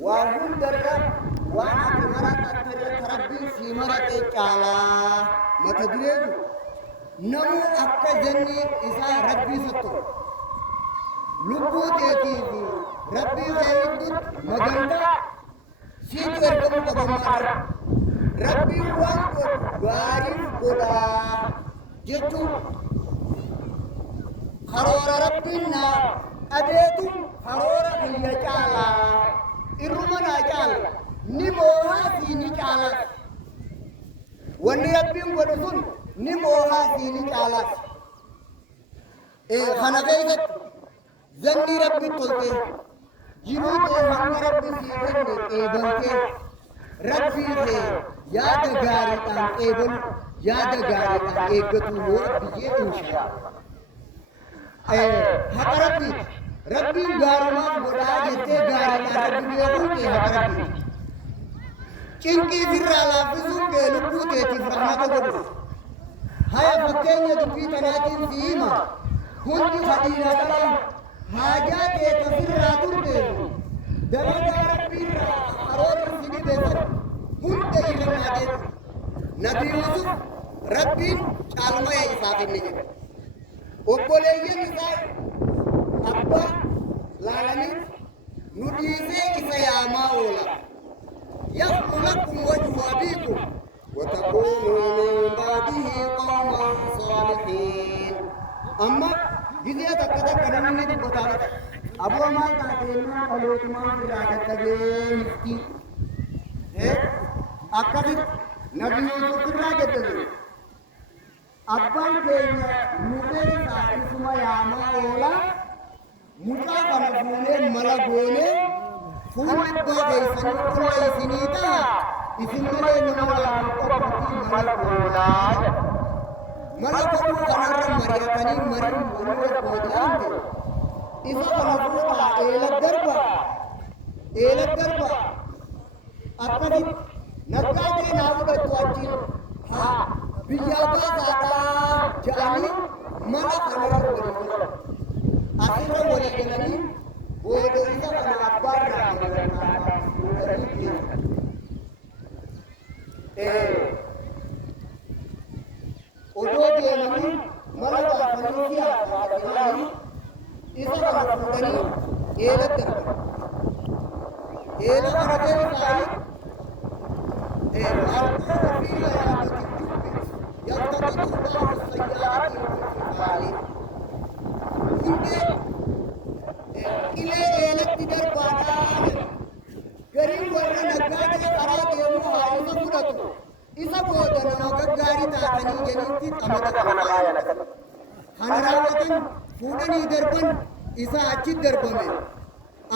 وهم درب وانا مرات تربي في مرات كالا ما تدريج نمو أكا جني إذا ربي ستو لبو تيتي ربي زيد مغندا سيد ورقم قبمار ربي وانكو غاريف قدا جتو خرور ربنا أبيتو خرور خليا جالا إرمنا جالا نموها سيني جالا وني ربين ورسول نموها سيني جالا خانا بيغت زني ربي طلتے جنوتے ہم ربي سيغن ايبنتے ربي سے یاد گاری تان ايبن یاد گاری تان ايگتو ہو ربي یہ انشاءاللہ حق ربي ربي غارما بولا جتے غارما ربي يقول کے حق ربي چنکی فرالا فزون کے لبو تیتی فرحمت گلو ہایا فکینیا دبی تناتین سیما ہنجی خدینا دلال حاجات تفرا ترتے دلگا ربی حرور سنی بیتر ہنتے ایرنا دیت نبی یوسف ربی چالما یا عیساق نجد اوپولے یہ نسائی أبا لعنني نديسي إسياما أولا يخل لكم وجه أبيكم وتكونوا من بعده قوما صالحين أما جزية تكتب كنمني دي بطالة أبو ما تاتينا قلوت ما في راجة تجين مفتي أكدت نبي يوسف في راجة تجين أبا كينا نبي ساتي سما ياما أولا मुझा बनगोने मलगोने फूल बगे संकुल इसीनीता इसीने नमला को पति मलगोना मलगोन कनर मरियतनी मरन मुनुर बोधांते इसा बनगोना एलगरबा अकदी नक्का के नाव बतवाची हा बियाबा दादा जानी मल कनर बोलियो आखिर बोले कि नहीं वो तो इधर का अखबार रहा उधर के नहीं मर्द फनीसिया वाला इधर का फुटनी ये लग रखे साई आपको भी लगा कि जब तक तुम सयारत वाली किले एलक्ति दरबार गरीब वर्ग नगाड़े करा देवो हाई तो पुरतो इसा बोधना गगारी तातनी जनिति तमत बनाया नकत हनरावतन फूडनी दर्पण इसा अच्छी दर्पण में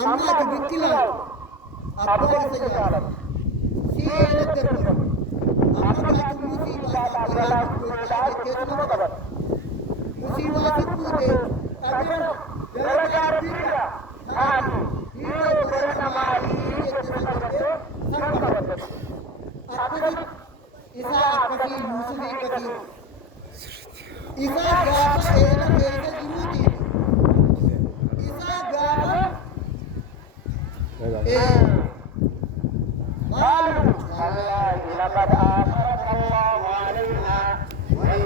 अम्मा तो बिकिला अब्बा से जाला सी एलक दर्पण अम्मा का तुम मुसीबत का को शायद के तुम खबर मुसीबत पूते अगर जलगार दिया आदि ये बरना मारी ये करते संभव अकद इसा कभी मुसली कभी इसा गाव एना मेरे जरूरी इसा गाव मालूम अल्लाह लक़द आफरक अल्लाह अलैना व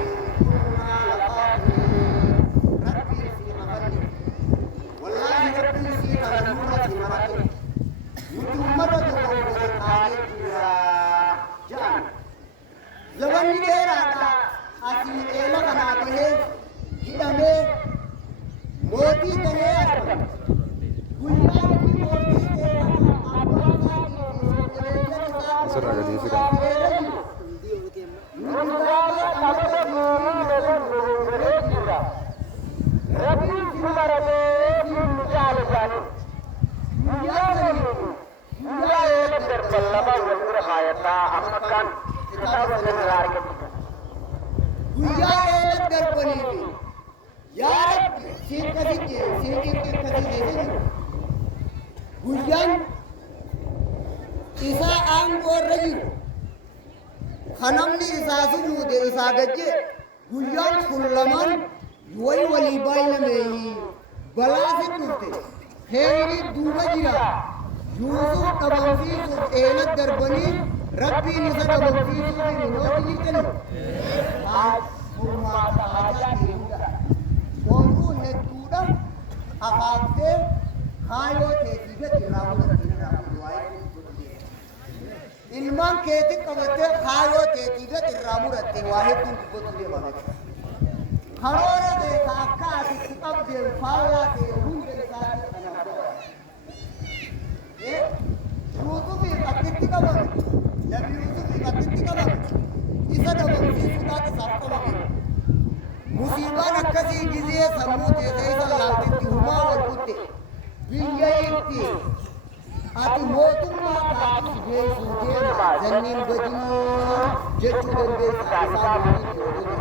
जवन दे रहा आसी एला बना दे हिदमे मोती तने गुल्ला की मोती के सर आगे दी सर रबी सिमरले निकाल जाने या एला दरबल्लमा वंदर हायता अमकान किताब नजर के गुया एलक दर्पणी यार सीन कदी के कदी दे गुयन इसा आंग और रही खनम ने इसा सुनु दे इसा गजे गुयन सुलमन वही वली बाइल में बला से टूटे हेरी दूबजिया يوسف تبنفيسه إلى الدربني ربي نسى تبنفيسه من وجه جلو ثم تحاجات يهودا وانو نتودا أخافته خايو تيجي ترامو ilman keeti qabate khaayo teetiga irraamu ratte waahid kun dubbatu deemame karoora de akka ati qabde faala de hunde isaati kanaaf yuusufi qatti qabame nabi yuusufi qatti qabame isa dabamsiisuudhaaf isaaf qabame musiibaan akkasii gizee sammuu teessee isa laaltitti humaa wal kutte biyya itti ati mootummaa kaatu geessu deema zanniin godinaa jechuu dandeessa isaan maaliif yoo jedhu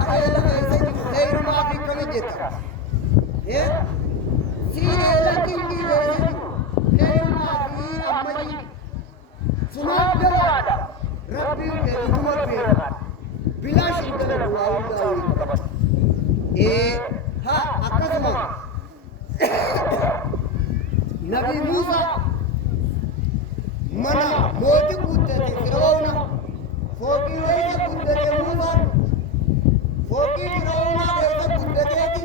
haala keessa jiru heerumaa fi kami jetta siila kingi keessa jiru heerumaa fi ammayyi sumaaf galaadha rabbiin beekuma beeka bilaash hin dalagu waa hundaa ha akkasuma نبي موسى منا موت قدرة فرعون فوقي ليس قدرة موسى فوقي فرعون ليس قدرة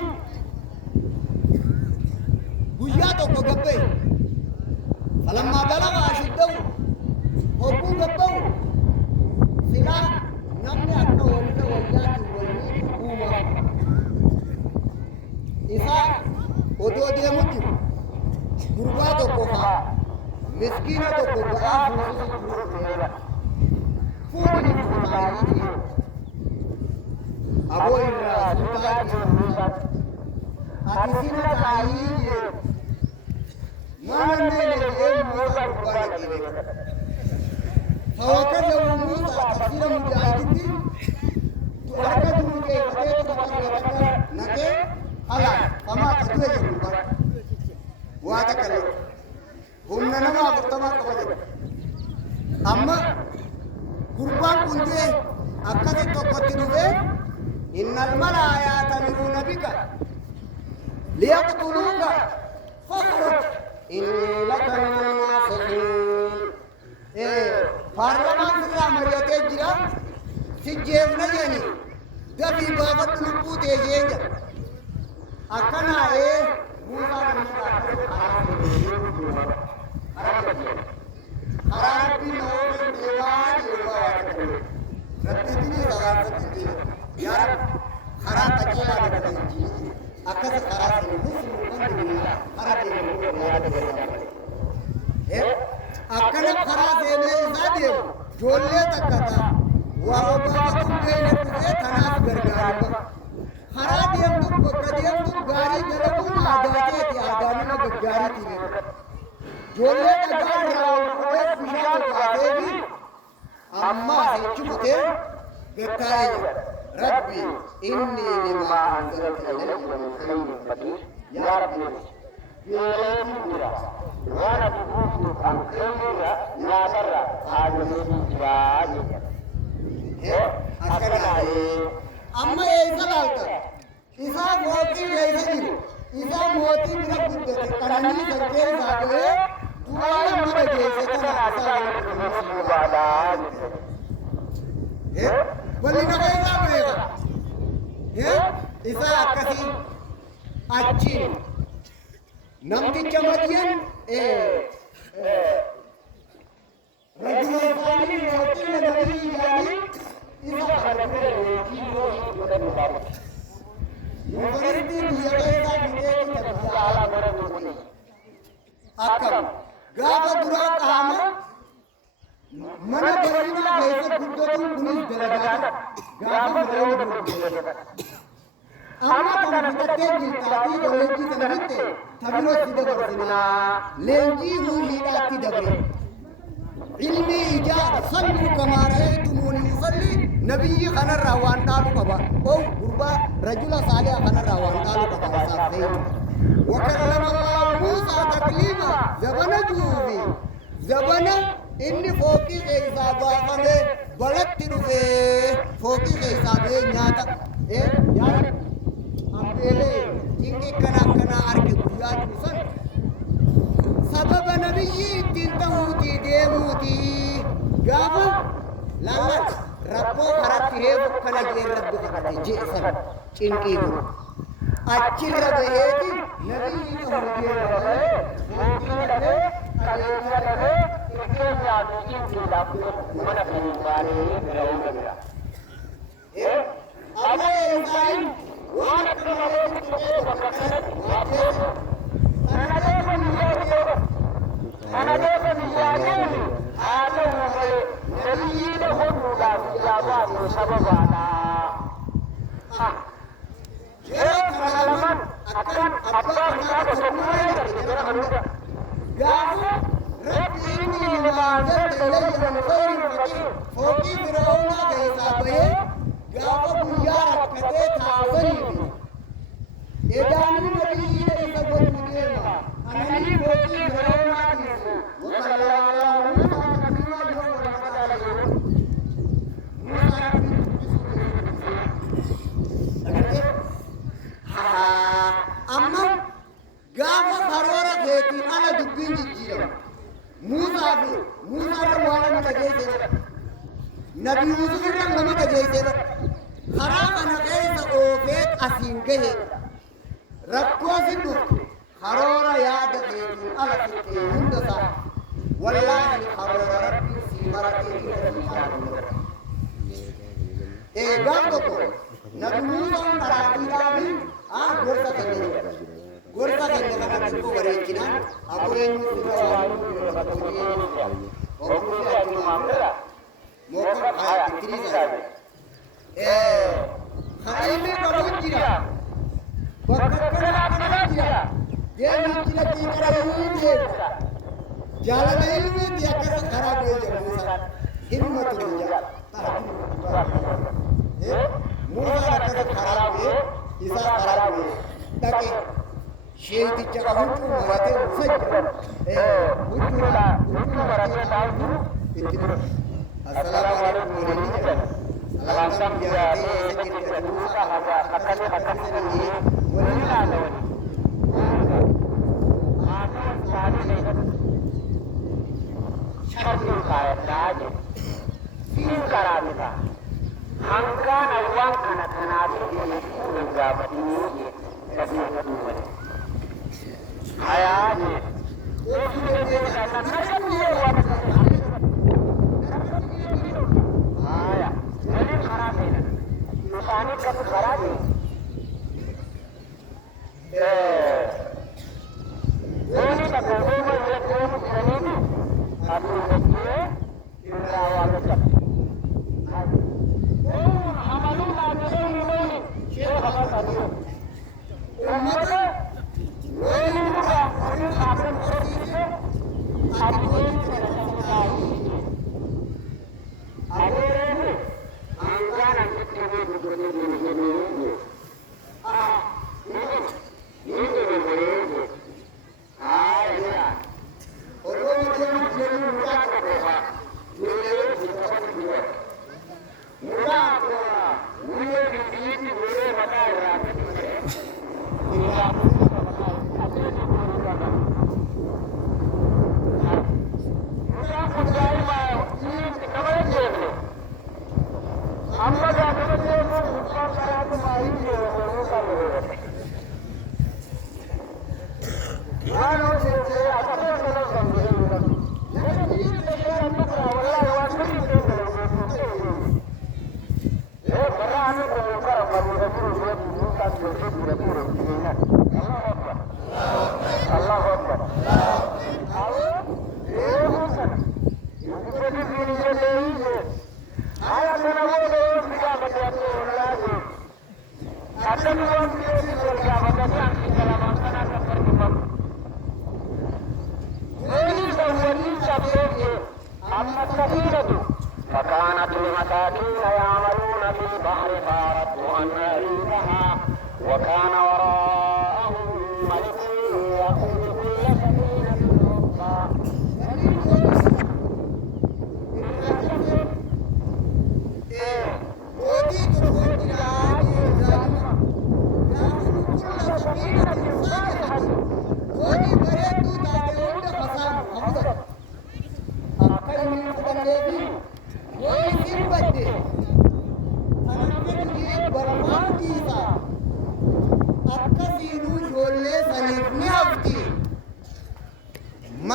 بياتو كوكبي فلما بلغ أشده فوقو كبو سلا نمني أكا ولد ويات والموت حكومة إذا ودو دي مجر गुरबा तो कोहा मिस्कीन तो कोहा foodie foodie अबो इरा सुल्तान आदिसिना ताई मानने ने ये मूसा गुरबा की फवकर जब मूसा तफसीर मुजाहिदी तो अरका दूर के फतेह तो नके अला कमा तत्वे गुरबा वादा कर लो घूमने ना माँ कुत्ता कबजे अम्मा कुर्बान कुंजे अक्का से तो कत्ती रुपए इन्नल मला आया था मिरू नबी का लिया को तुलूंगा फखरुज इन्नी लकन्ना सकीन पार्लियामेंट से मरियते जिरा सिजेव न जानी दबी बाबत लुपू दे जेंगे अक्का ना मूसा खराब भी लोग देवान योगा प्रतिदिन सवाल करते यार खराब अकेला नहीं अक्सर खराब से मुस्लिम बंद नहीं खराब है अक्सर खराब देने सादे जोले तक था वो बाबा तुमने तुझे तनास गरगार खराब ये तुम कदियम तुम गाड़ी गलत आदाते थी आदानी में गाड़ी थी जोले का गाड़ी आओ पिछा तो आते भी अम्मा से चुपते बेटाए रब्बी इन्नी लिमा अंज़लत इलैया मिन खैरिन फ़क़ीर या रब्बी ये पूरा वाना बुखु अन खैरिया या बर्रा आज मेरी जान है अकलाए अम्मा ऐसा लालता इसा मोती ऐसा जिरो इसा मोती बिना बुद्धे करानी करके जागे दुआएं मत जैसे तना ऐसा वाला है बोली ना कैसा बनेगा है इसा कसी अच्छी नमती चमदियन रजुलानी मोती में नबी यानी इसा करके रोटी University biasa kita ala berani. Akam, gapa durang kama, mana berani biasa kita tu punis belajar, gapa berani berani. Amma tanah kita tadi tadi lenji tanahite, tapi lo tidak berzina, lenji muli tidak ber. Ilmi ijaz, sallu kamara itu muni salli. نبي خنا روان تالو كبا أو غربا رجل صالح خنا روان تالو كبا سافي وكلم الله موسى تكليما زبنا جوبي زبنا إني فوقي كيسا بافني بلد تروي فوقي كيسا بينياتا يار أمبيلي إني كنا أركي بيا جوسن سب duuba nabiyyi ittiin ta'uutii deemuutii gaafa laalla rakkoo karatti reefu kana jeen rabbi kadhate jeesan cinqii kun achirra gaheeti nabiyyi ta'uu deemee mootii dhabee qabeenya dhabee ikkeenyaa fi cinqiidhaaf mana kan baanee bira uumameera. Amma Israa'el waan akka malee tuqee bakka kanatti waajjeesu kana deema biyyaa deemu haa ta'u malee nabiyyiidha hodhuudhaaf biyyaa baatu sababaadha. Yeroo kana lamaan akkan abbaa kitaaba tokkummaa eegale jara kanuudha. Gaafa rabbi inni limaan zalta ilayya min khayrin faqiir fooqii Fir'aawnaa keessaa bahee gaafa guyyaa rakkatee taasaniif edaanii nabiyyiidha isa godhu deema ananii fooqii Fir'aawnaa keessu wakallaa Muusaa takbiiraa yoo warraaqaa jiru Muusaa amma gaafa karoora keetiin ala dubbiin jijjiirama Muusaa fi Muusaa waan nama dhageessee Nabi Yusuf irra nama dhageessee karaa kana keessa oofee asiin gahe rakkoo si dhuftu karoora yaada keetiin ala sittee hunda isaa wallaahi karoora rabbiin si maratee gaaf tokko Nabi Muusaan karaatiidhaa fi gorsa kenne kana xiqqoo bareechinaan akureen nuti waan Mokan ayat Indonesia. Hari ini kalau jira, bakal jira. Dia jira jira ini. Jalan ini dia kerja karab dia Musa. Himmat dia. Musa kerja karab dia, Isa karab dia. Tapi Syekh cakap hukum merata Musa. Hukum merata tahu itu. Assalamualaikum warahmatullahi wabarakatuh. Salam dia sedikit Musa agak kata ini wanita lawan. Anak tadi syarul kaya saja. Singkaran kita. Angka nawang anak-anak ini menjabat ini jadi kedua. Ayah ni. Panik kamu karani. Ini tak boleh melihat kamu ini. Aku ini berawal macam. Amalu lagi ini. Siapa tadi? Mana? Ini bukan. Ini akan terjadi. Aku ini tidak tahu. Anggaran kita ini فكانت لمساكين يعملون في البحر فأردت أن أعيبها وكان وراءهم ملك يأخذ كل سفينة غصبا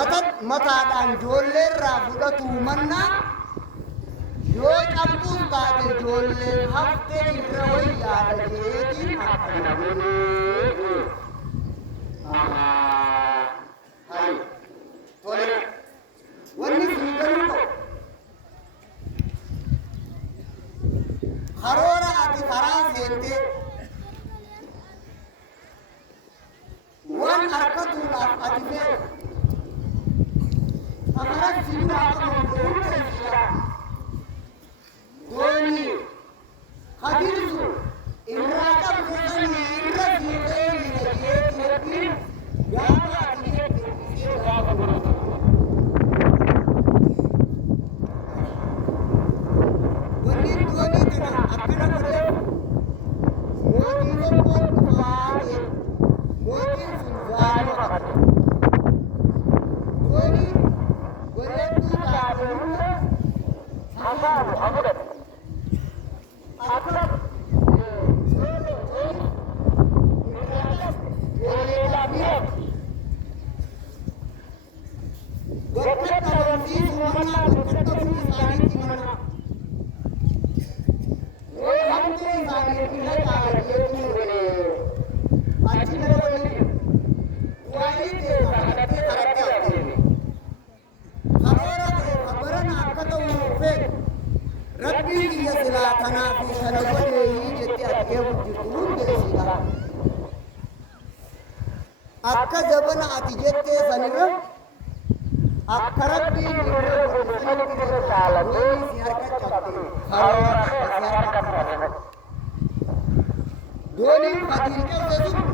mataadhaan ijoollee irraa fudhatuu manna yoo cabduun taate ijoolleen haftee irra wayyaadha jeetiin akkana godhee tole wanni sun garuu ta'u karoora ati karaa seentee waan harkatuudhaaf ati feetu amaran sibiraa qabuun hunda dooni hadirsu irraa qabsanii irra fiixee miidhagee rabbiin gaafa ati jettee gaafa godhatu wanni doonii kana akkana godhee mootii tokkoon dhufaatee mootiin sun zaanoo qabate doonii godheettuu taate hunda hasaabu abudate Rabbiin kiyya silaa kanaaf sana godhee jettee ati eeguuf jirtu hundeessidha. Akka jabana ati jettee sanirra akka rabbiin irra godhu sanatti irra caalatee si harka cabte karoora si harka qabate. Dooniin adiin cabse sun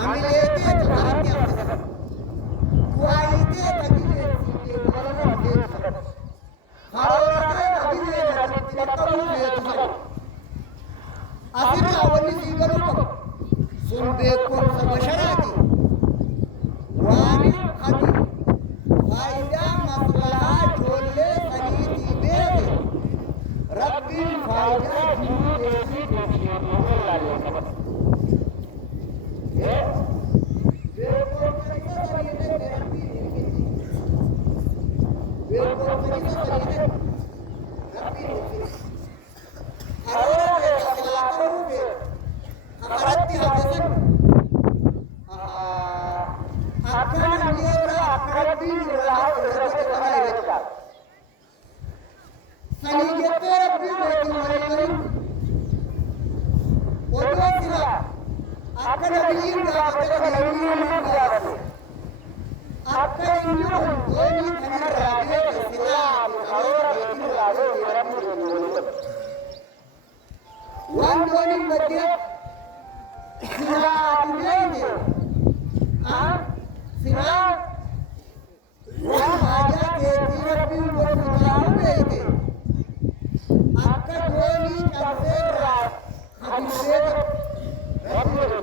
hamileetee tajaajilatti hafte. Bu'aayitee tajaajilatti hafte. Karoora asirraa wanni sii galuu qabu sun beekumsa basharaati waan ati faayidaa maslahaa ijoollee saniitii beeke rabbiin faayidaa jiruu keessii beekumsa isa saniitiin rabbiin hin fidne beekumsa isa saniitiin rabbiin hin fidne karoora keessa silaa ta'uu beeku akaratti hafesan akka namni irraa akka rabbiin irraa irratti kana irratti sanii jettee rabbiin beekin waliin odoo silaa akka nabiyyiin gaafate kana inni nama gaafate akka inni kun doonii kanarraa beeke silaa karoora beekin irraa beeke rabbiin beekin waliin waan dooniin baddee silaa ati beeyte silaa waan haajaa keetii rabbiin godhu taa'u beeyte akka doonii cabseerraa hadisee rabbiin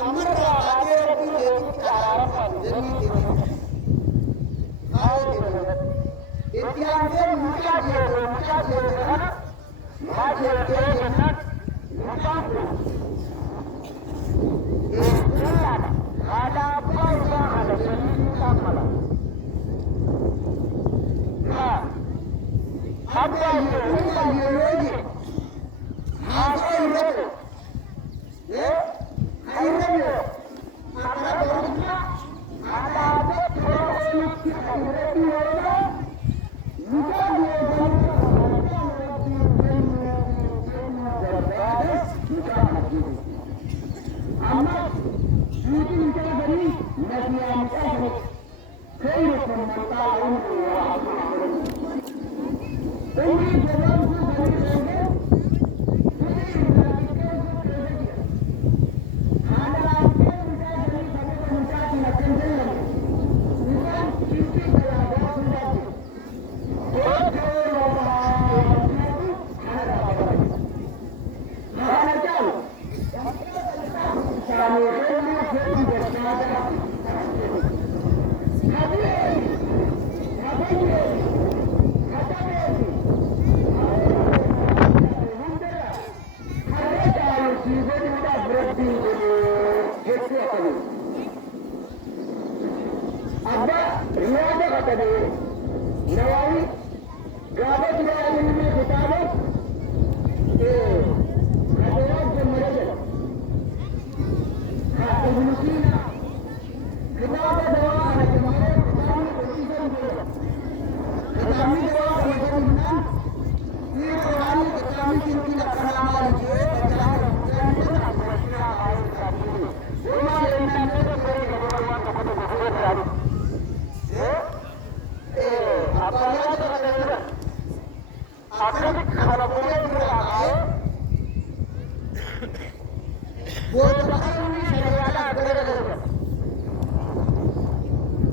ammarraa baatee rabbiin keetitti araaramaan jennii keetii Itiannya muka dia kan, dia kan, ada apa yang ada sama lah. Apa itu lagi? Apa itu? Akhirnya, ada apa? कदे नवाई गावत में आदमी किताबत के हजरत जो मरद हाथ मुसीना किताब दवा है तुम्हारे किताब पोजीशन दे किताबी दवा है ये कुरान किताबी की लखना लीजिए बचाओ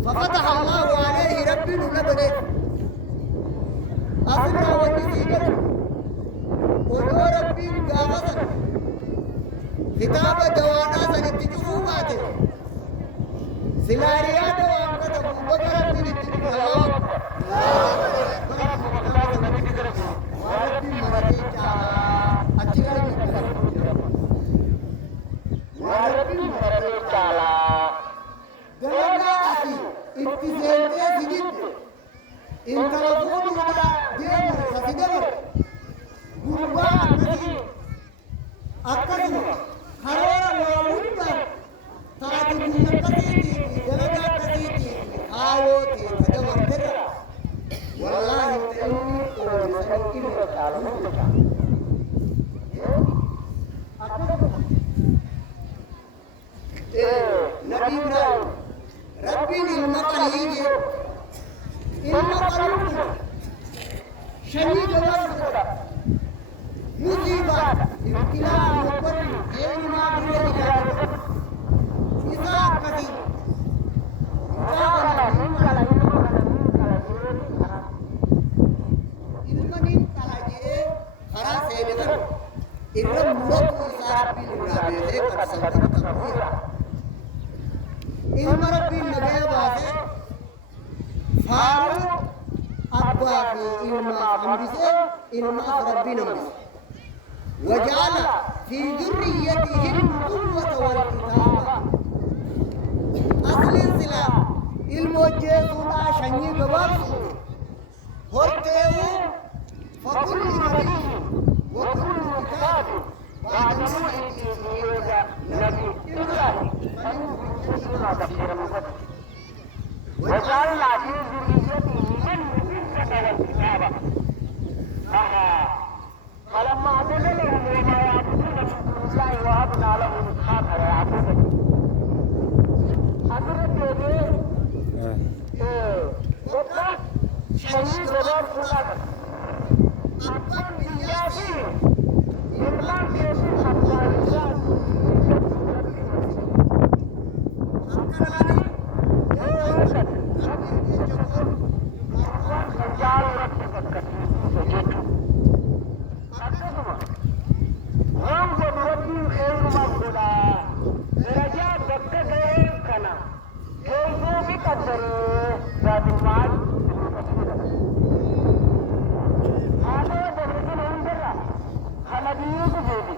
ففتح الله عليه ربي نبني أفرع ونزيد ودو ربي قاغسا كتاب دوانا سنتجفو باته سلاريا دوام كتب بكر ربي نتجفو وربي مرتي چالا اچھا وربي مرتي چالا Galagasi, ittizente sigitte, intalafoni wada deemu sasidamar, gurba akkasuma, karoora waa hunda taati biyya akkasiiti, dalaga akkasiiti, haawooti, sadamartirra, wallaahi ta'inni oomishan irra caalamuu ta'a. Akkasuma, Nabi Ibrahim ربي المقاليد المقاليد شديد الوصف مصيبة ابتلاء وقتل غير ما بيده إذا كثير ilmanin kalajee karaa seenetan irra muratu isaa rabbiin irraa beekee qabsatanii qabuudha. ilma rabbiin nagaya baase faaruu abbaa fi ilmaaf hambisee ilmaaf rabbiin hambise وجعل في ذريته القوة والكتابة أصل السلام الموجه سودا شني قباب هرتيه فكل نبي وكل كتاب بعد نبي إبراهيم وجعلنا في ذريته القوة والكتابة فلما اعتزلهم وما يعبدون من دون الله وهبنا له اسحاق ويعقوب حضرت شهيد غير صداقة أكبر من ياسين إملاك ياسين أفغانستان خجال ربك الكثير وانظر ربي خير مقبولا درجات دكت غير كنا كيفو بقدر ذات المعاد هذا درجة ننظر خلديوك جيدي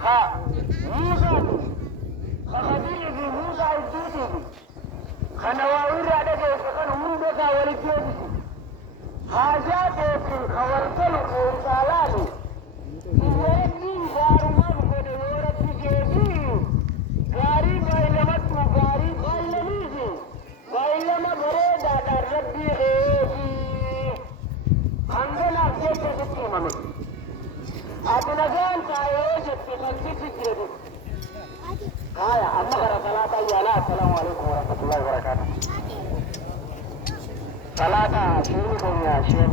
ها موسى خلدي في موسى الجيدي خنواوير على جيسكن موسى ولجيدي حاجات في خورتل وصالالي يربي غارمان قد يربي جيدي غاري بايلمتو غاري بايلميزي بايلما بريدا در ربي غيبي عندنا كيف تسكي ممي أتنجان كايوشت في خلقك جيدي هايا أمغر صلاة أيالا السلام عليكم ورحمة الله وبركاته صلاة شيخ يا شيخ